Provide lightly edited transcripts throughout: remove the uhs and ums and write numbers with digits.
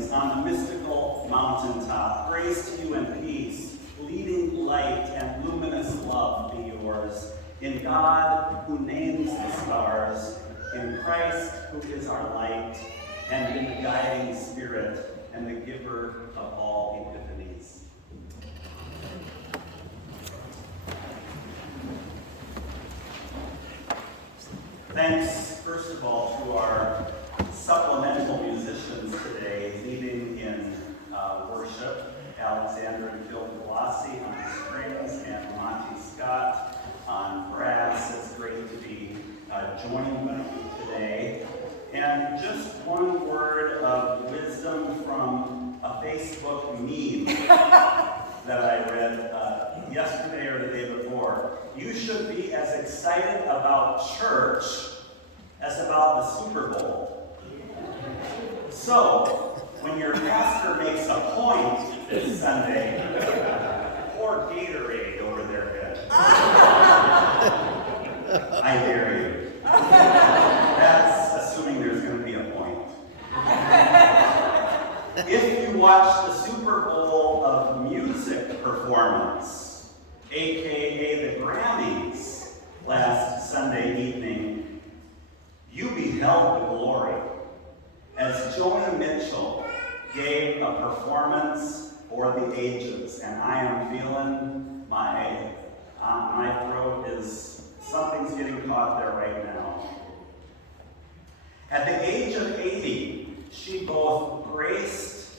blessings on the mystical mountaintop. Grace to you and peace, leading light and luminous love be yours. In God, who names the stars, in Christ, who is our light, and in the guiding Spirit and the giver of all epiphanies. Thanks, first of all, to our supplemental musicians today, leading in worship, Alexander and Phil Blasi on strings and Monty Scott on brass. It's great to be joined by you today. And just one word of wisdom from a Facebook meme that I read yesterday or the day before. You should be as excited about church as about the Super Bowl. So, when your pastor makes a point this Sunday, pour Gatorade over their head. I dare you. That's assuming there's going to be a point. If you watch the Super Bowl of music performance, aka the Grammys, last Sunday evening, you beheld the glory as Joni Mitchell gave a performance for the ages, and I am feeling my throat is, something's getting caught there right now. At the age of 80, she both graced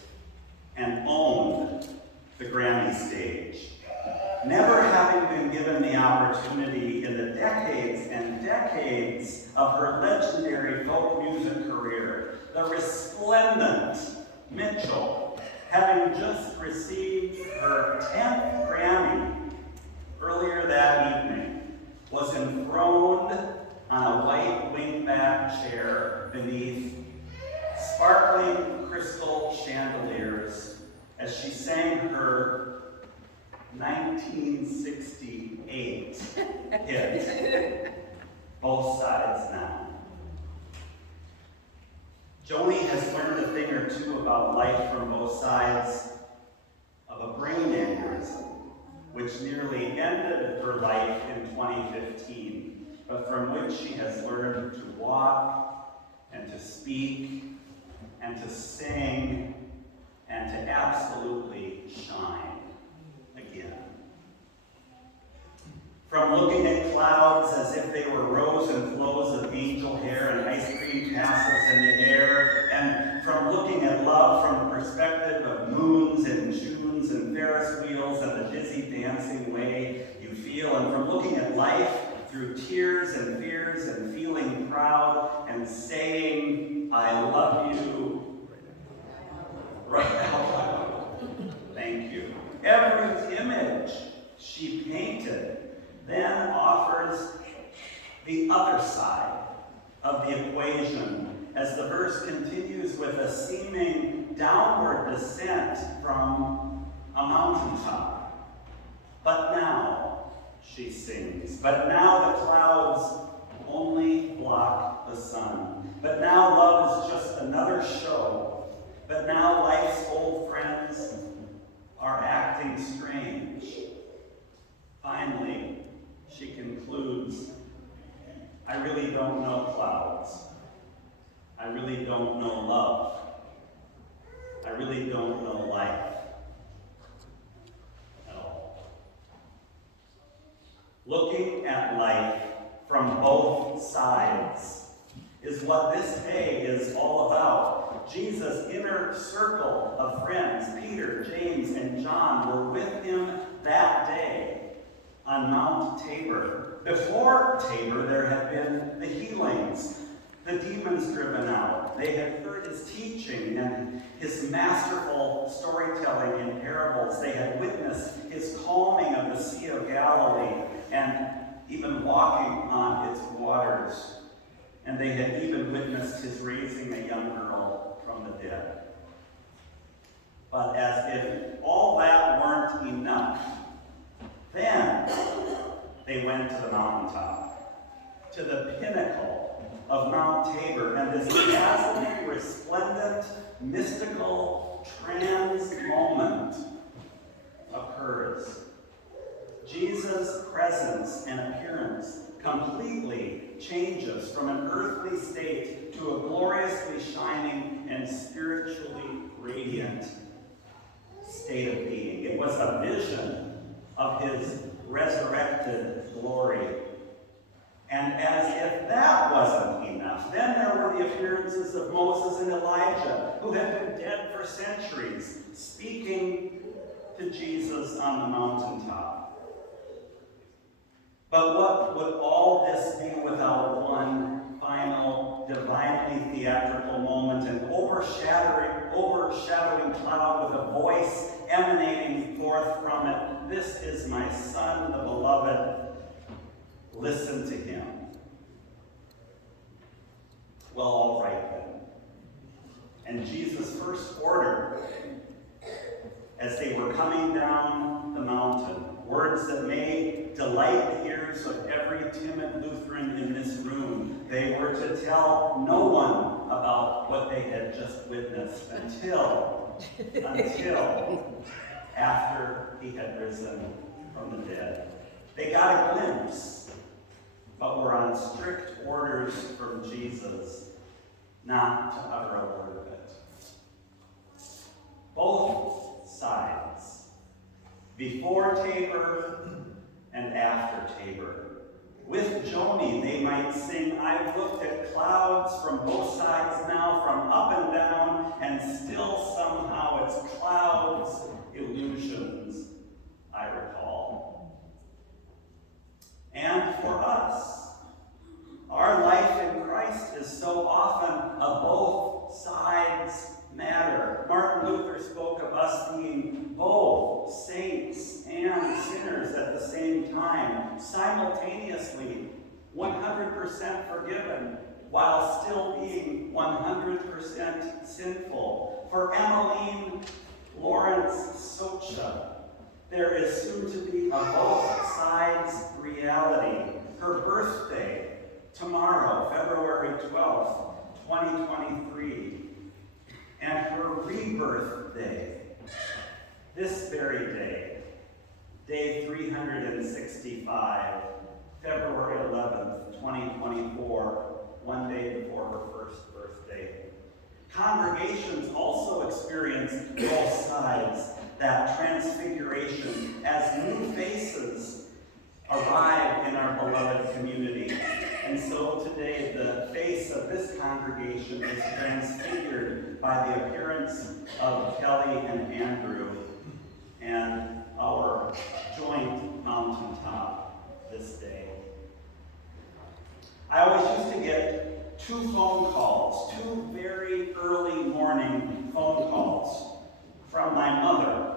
and owned the Grammy stage, never having been given the opportunity in the decades and decades of her legendary folk music career. The resplendent Mitchell, having just received her 10th Grammy earlier that evening, was enthroned on a white wingback chair beneath sparkling crystal chandeliers as she sang her 1968 hit, Both Sides Now. Joni has learned a thing or two about life from both sides of a brain aneurysm, which nearly ended her life in 2015, but from which she has learned to walk and to speak and to sing and to absolutely shine again. From looking at clouds as if they were rows and flows of angel hair and ice cream castles in the air, and from looking at love from the perspective of moons and Junes and Ferris wheels and the dizzy dancing way you feel, and from looking at life through tears and fears and feeling proud and saying, I love you, right out loud. Thank you. Every image she painted then offers the other side of the equation as the verse continues with a seeming downward descent from a mountaintop. But now, she sings, but now the clouds only block the sun. But now love is just another show. But now life's old friends are acting strange. Finally, she concludes, I really don't know clouds. I really don't know love. I really don't know life at all. Looking at life from both sides is what this day is all about. Jesus' inner circle of friends, Peter, James, and John, were with him that day on Mount Tabor. Before Tabor, there had been the healings, the demons driven out. They had heard his teaching and his masterful storytelling in parables. They had witnessed his calming of the Sea of Galilee and even walking on its waters. And they had even witnessed his raising a young girl from the dead. But as if all that weren't enough, then they went to the mountaintop, to the pinnacle of Mount Tabor, and this dazzling resplendent, mystical, trans moment occurs. Jesus' presence and appearance completely changes from an earthly state to a gloriously shining and spiritually radiant state of being. It was a vision of his resurrected glory. And as if that wasn't enough, then there were the appearances of Moses and Elijah, who had been dead for centuries, speaking to Jesus on the mountaintop. But what would all this be without one final, divinely theatrical moment, an overshadowing cloud with a voice emanating forth from it? This is my Son, the Beloved. Listen to him. Well, all right then. And Jesus' first order, as they were coming down the mountain, words that may delight the ears of every timid Lutheran in this room. They were to tell no one about what they had just witnessed until after he had risen from the dead. They got a glimpse, but were on strict orders from Jesus not to utter a word of it. Both sides, before Tabor and after Tabor. With Joni, they might sing, I've looked at clouds from both sides now, from up and down, and still somehow it's clouds, illusions, I recall. And for us, our life in Christ is so often a both sides matter. Martin Luther spoke of us being both saints and sinners at the same time, simultaneously 100% forgiven while still being 100% sinful. For Emmeline Lawrence Socha, there is soon to be a both sides reality. Her birthday, tomorrow, February 12th, 2023. And her rebirth day, this very day, day 365, February 11th, 2024, one day before her first birthday. Congregations also experience both sides, that transfiguration, as new faces arrive in our beloved community. And so today, the face of this congregation is transfigured by the appearance of Kelly and Andrew and our joint mountaintop this day. I always used to get two very early morning phone calls from my mother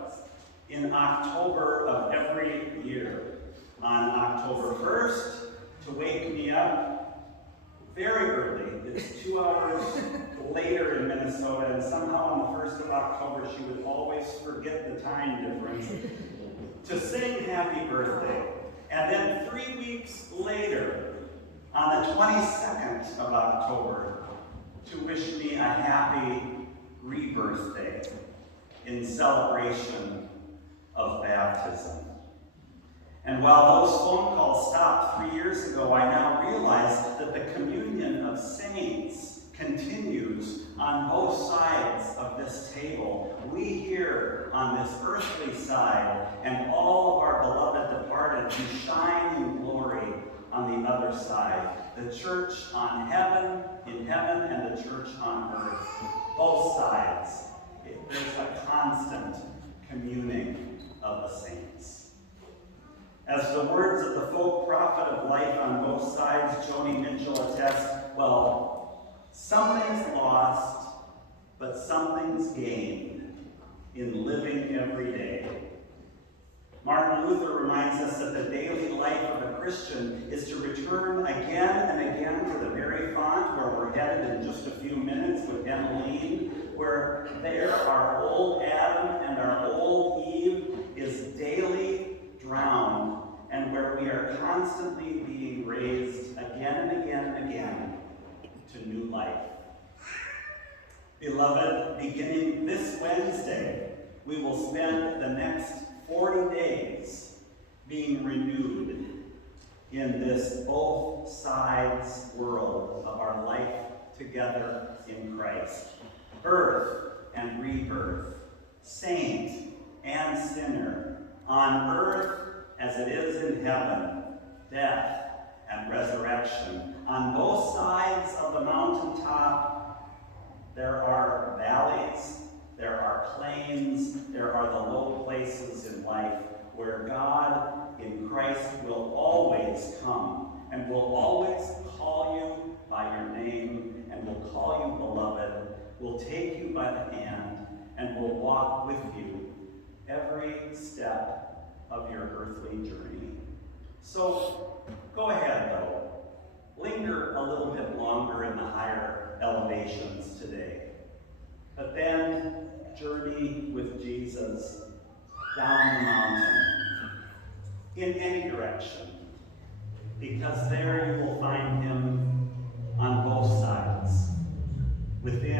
in October of every year. On October 1st, to wake me up very early. It's 2 hours later in Minnesota, and somehow on the 1st of October, she would always forget the time difference, to sing happy birthday. And then 3 weeks later, on the 22nd of October, to wish me a happy rebirth day in celebration of baptism. And while those phone calls stopped 3 years ago, I now realize that the communion of saints continues on both sides of this table. We here on this earthly side, and all of our beloved departed who shine in glory on the other side. The church in heaven, and the church on earth. Both sides. There's a constant communing of the saints. As the words of the folk prophet of life on both sides, Joni Mitchell, attests, well, something's lost, but something's gained in living every day. Martin Luther reminds us that the daily life of a Christian is to return again and again to the very font where we're headed in just a few minutes with Emmeline, where there our old Adam and our old Eve is daily drowned, and where we are constantly being raised again and again and again to new life. Beloved, beginning this Wednesday, we will spend the next 40 days being renewed in this both sides world of our life together in Christ. Birth and rebirth, saint and sinner, on earth as it is in heaven, death and resurrection. On both sides of the mountaintop, there are valleys, there are plains, there are the low places in life where God in Christ will always come and will always call you by your name and will call you beloved, will take you by the hand and will walk with you every step of your earthly journey. So go ahead though, linger a little bit longer in the higher elevations today, but then journey with Jesus down the mountain in any direction, because there you will find him on both sides, within